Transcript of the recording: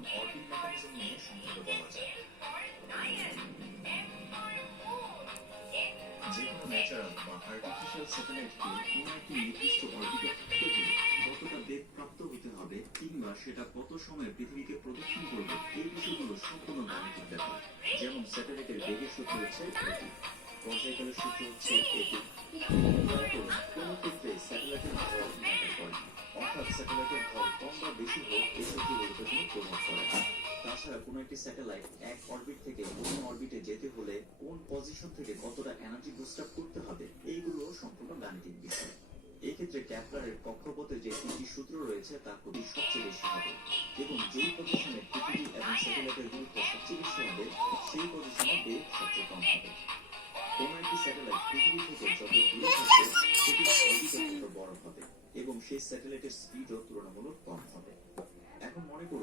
এখন orbit mechanism নিয়ে সংক্ষেপে বলা যায়। যে কোনো ন্যাচারাল বা আর্টিফিশিয়াল স্যাটেলাইটকে কোনো একটি নির্দিষ্ট অরবিটে থাকতে হলে কতটা বেগ প্রাপ্ত হতে হবে কিংবা সেটা কত সময় পৃথিবীকে প্রদক্ষিণ করবে, এই বিষয়গুলো সম্পূর্ণ গাণিতিক ব্যাপার। যেমন স্যাটেলাইটের বেগের সূত্র হচ্ছে এটি, পর্যায়কালের সূত্র হচ্ছে এটি। কোনো ক্ষেত্রে স্যাটেলাইটের ভর ম্যাটার করে না, অর্থাৎ স্যাটেলাইটের ভর কম বা বেশি হোক এই সূত্রের উপর কোনো প্রভাব পড়ে না। তাছাড়া কোনো একটি স্যাটেলাইট এক অরবিট থেকে অন্য অরবিটে যেতে হলে কোন পজিশন থেকে কতটা এনার্জি বুস্ট আপ করতে হবে, এইগুলো সম্পূর্ণ গাণিতিক বিষয়। এই ক্ষেত্রে ক্যাপলারের কক্ষপথে যে তিনটি সূত্র রয়েছে তার প্রতি সবচেয়ে বেশি হবে, এবং যেই পজিশনে পৃথিবী এবং স্যাটেলাইটের দূরত্ব সবচেয়ে বেশি হবে সেই পজিশনে বেগ সবচেয়ে কম হবে। কোনো একটি স্যাটেলাইট পৃথিবী থেকে যত দূরে থাকবে সেটির অরবিটও তত বড় হবে এবং সেই স্যাটেলাইটের স্পিডও তুলনামূলক কম হবে। এখন মনে করুন